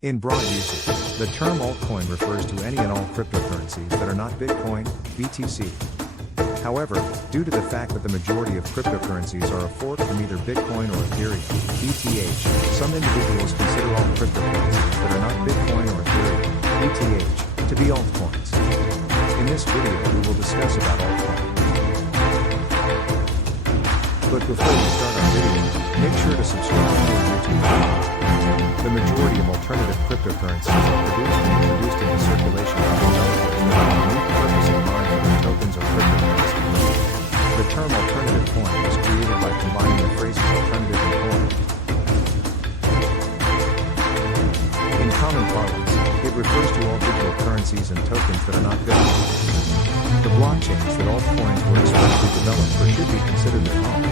In broad usage, the term altcoin refers to any and all cryptocurrencies that are not Bitcoin, BTC. However, due to the fact that the majority of cryptocurrencies are a fork from either Bitcoin or Ethereum, ETH, some individuals consider all cryptocurrencies that are not Bitcoin or Ethereum, ETH, to be altcoins. In this video we will discuss about altcoins. But before we start our video, make sure to subscribe to our YouTube channel. The majority of alternative cryptocurrencies are produced and introduced into circulation by developers with a unique purpose in mind for their tokens or cryptocurrencies. The term alternative coin was created by combining the phrases alternative and coin. In common parlance, it refers to all digital currencies and tokens that are not Bitcoin. The blockchains that altcoins were expressly developed for should be considered their home.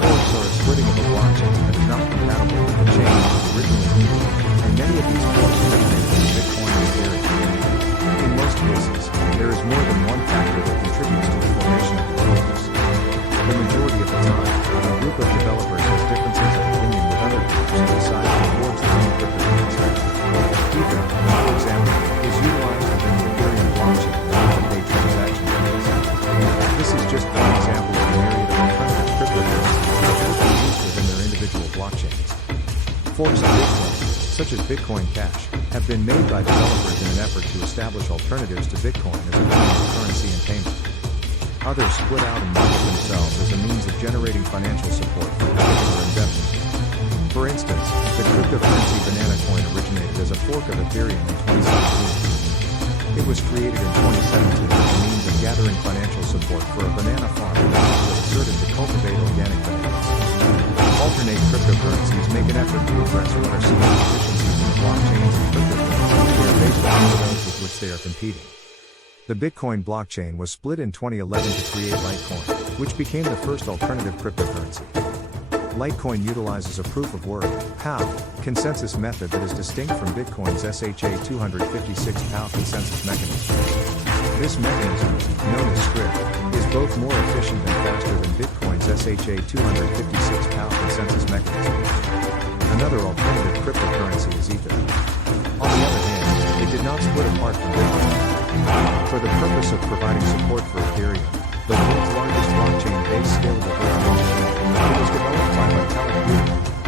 Forks are a splitting of a blockchain that is not compatible with the chain that was originally used, and many of these forks originated in Bitcoin and Ethereum. In most cases, there is more than one factor that contributes to the formation of these forks. The majority of the time, a group of developers has differences of opinion with other groups who decide towards their own cryptocurrency. Ether, for example, is utilized within the Ethereum blockchain to pay transaction fees. This is just one example of a myriad of alternative cryptocurrencies that could be used within their individual blockchains. Forks of Bitcoin, such as Bitcoin Cash, have been made by developers in an effort to establish alternatives to Bitcoin as a form of currency and payment. Others split out and market themselves as a means of generating financial support for particular endeavors. For instance, the cryptocurrency Banana Coin originated as a fork of Ethereum in 2017. It was created in 2017 as a means of gathering financial support for a banana farm that asserted to cultivate organic bananas. Alternate cryptocurrencies make an effort to address what are seen as deficiencies in the blockchains and cryptocurrencies that are based on those with which they are competing. The Bitcoin blockchain was split in 2011 to create Litecoin, which became the first alternative cryptocurrency. Litecoin utilizes a proof-of-work (POW) consensus method that is distinct from Bitcoin's SHA-256 POW consensus mechanism. This mechanism, known as script, is both more efficient and faster than Bitcoin's SHA-256 POW consensus mechanism. Another alternative cryptocurrency is Ether. On the other hand, it did not split apart from Bitcoin. For the purpose of providing support for Ethereum, the world's largest blockchain-based scalable blockchain, it was developed by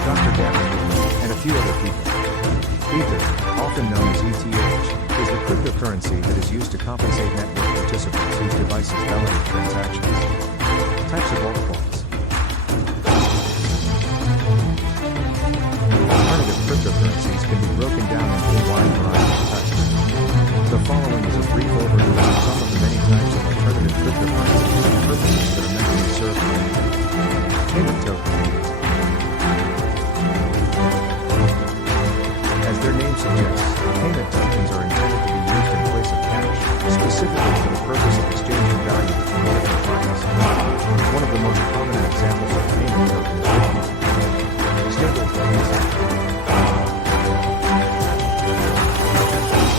Dr. Gavin Newman, and a few other people. Ether, often known as ETH, is the cryptocurrency that is used to compensate network participants whose devices validate transactions. Types of altcoins. Alternative cryptocurrencies can be broken down into a wide variety of types. The following is a brief overview of some of the many types of alternative cryptocurrencies and purposes that are meant to be served by payment tokens. As their name suggests, payment tokens are intended to be used in place of cash, specifically for the purpose of exchanging value between different parties. One of the most prominent examples of payment tokens is stablecoins.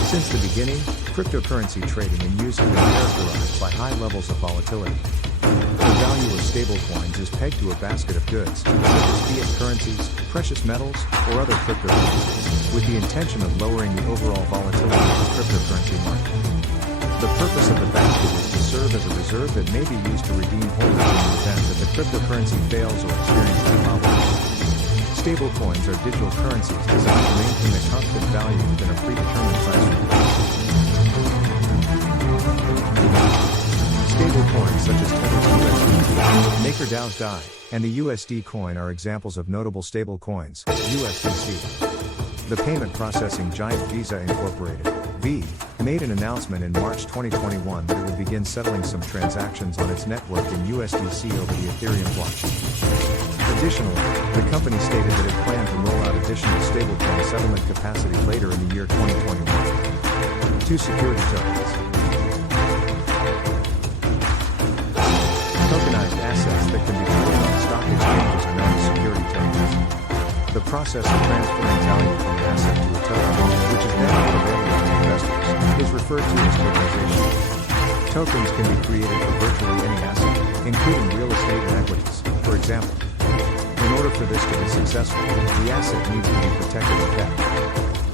Since the beginning, cryptocurrency trading and use have been characterized by high levels of volatility. The value of stablecoins is pegged to a basket of goods, such as fiat currencies, precious metals, or other cryptocurrencies, with the intention of lowering the overall volatility of the cryptocurrency market. The purpose of the basket is to serve as a reserve that may be used to redeem holders in the event that the cryptocurrency fails or experiences problems. Stablecoins are digital currencies designed to maintain a constant value within a predetermined price range. Stablecoins such as Tether's USDT, MakerDAO's DAI, and the USD coin are examples of notable stablecoins. USDC. The payment processing giant Visa Incorporated, V, made an announcement in March 2021 that it would begin settling some transactions on its network in USDC over the Ethereum blockchain. Additionally, the company stated that it planned to roll out additional stablecoin settlement capacity later in the year 2021. 2 security tokens. Tokenized assets that can be traded on stock exchanges are known as security tokens. The process of transferring value from an asset to a token, which is then made available to investors, is referred to as tokenization. Tokens can be created for virtually any asset, including real estate and equities, for example. In order for this to be successful, the asset needs to be protected and kept.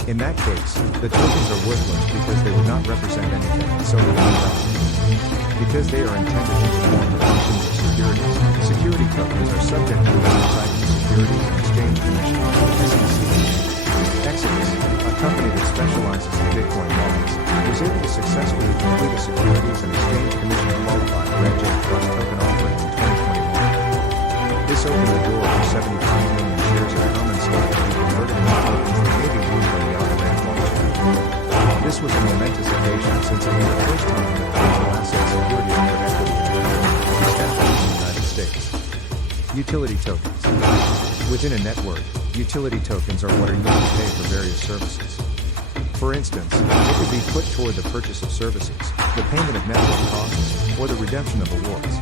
In that case, the tokens are worthless because they would not represent anything, so they are invalid. Because they are intended to perform the functions of securities, security tokens are subject to the oversight of the Securities and Exchange Commission, SEC. Exodus, a company that specializes in Bitcoin wallets, was able to successfully complete a Securities and Exchange Commission qualified Reg A Plus token offering in 2021. This opened the door for 75 million shares of common stock to be converted into tokens that may be used on the on-ramp blockchain. This was a momentous occasion since it was the first time that digital asset security offered equity in a token established in the United States. Utility tokens. Within a network, utility tokens are what are used to pay for various services. For instance, it could be put toward the purchase of services, the payment of network costs, or the redemption of awards.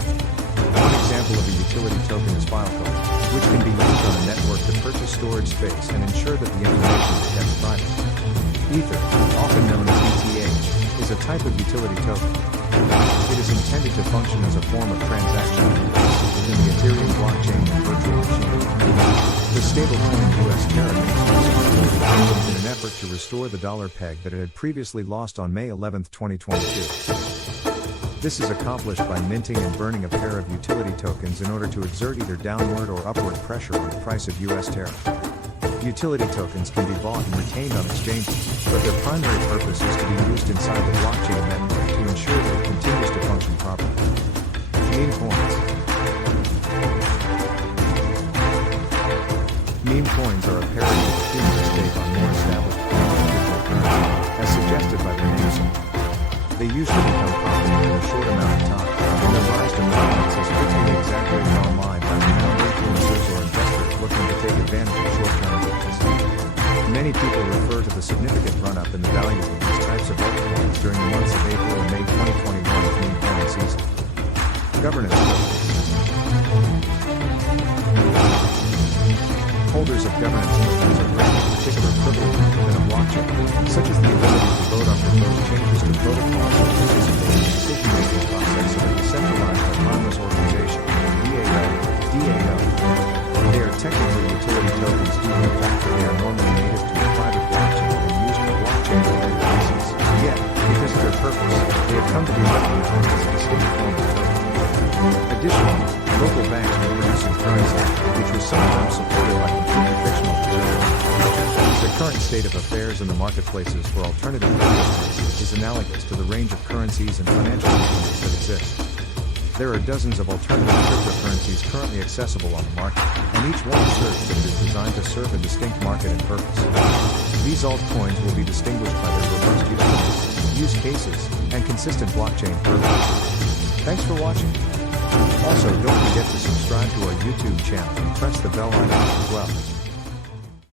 One example of a utility token is filecoin, which can be used on a network to purchase storage space and ensure that the information is kept private. Ether, often known as ETH, is a type of utility token. It is intended to function as a form of transaction within the Ethereum blockchain and virtual machine. The stablecoin US Terra makes use of in an effort to restore the dollar peg that it had previously lost on May 11, 2022. This is accomplished by minting and burning a pair of utility tokens in order to exert either downward or upward pressure on the price of US Terra. Utility tokens can be bought and retained on exchanges, but their primary purpose is to be used inside the blockchain network to ensure that it continues to function properly. Meme coins. Meme coins are a parody of humorous take on more established forms of digital currency, as suggested by their namesake. They usually become popular in a short amount of time, and their rise to prominence is quickly exaggerated online by renowned influencers or investors looking to take advantage of short-term gains. Many people refer to the significant run-up in the value of these types of altcoins during the months of April and May 2021 meme coin season. Governance tokens. Holders of governance tokens are granted particular privileges within a blockchain, such as the ability to vote on proposed changes to protocols or participate in decision-making process of a decentralized autonomous organization, DAO. They are technically utility tokens due to the fact that they are normally native to a private blockchain and used for blockchain-related reasons. Yet, because of their purpose, they have come to be recognized as a distinct form of token. Additionally, local banks were producing currency, which was sometimes supported by completely fictional reserves. The current state of affairs in the marketplaces for alternative cryptocurrencies is analogous to the range of currencies and financial instruments that exist. There are dozens of alternative cryptocurrencies currently accessible on the market, and each one asserts that it is designed to serve a distinct market and purpose. These altcoins will be distinguished by their robust use cases, and consistent blockchain purposes. Thanks for watching. Also, don't forget to subscribe to our YouTube channel and press the bell icon as well.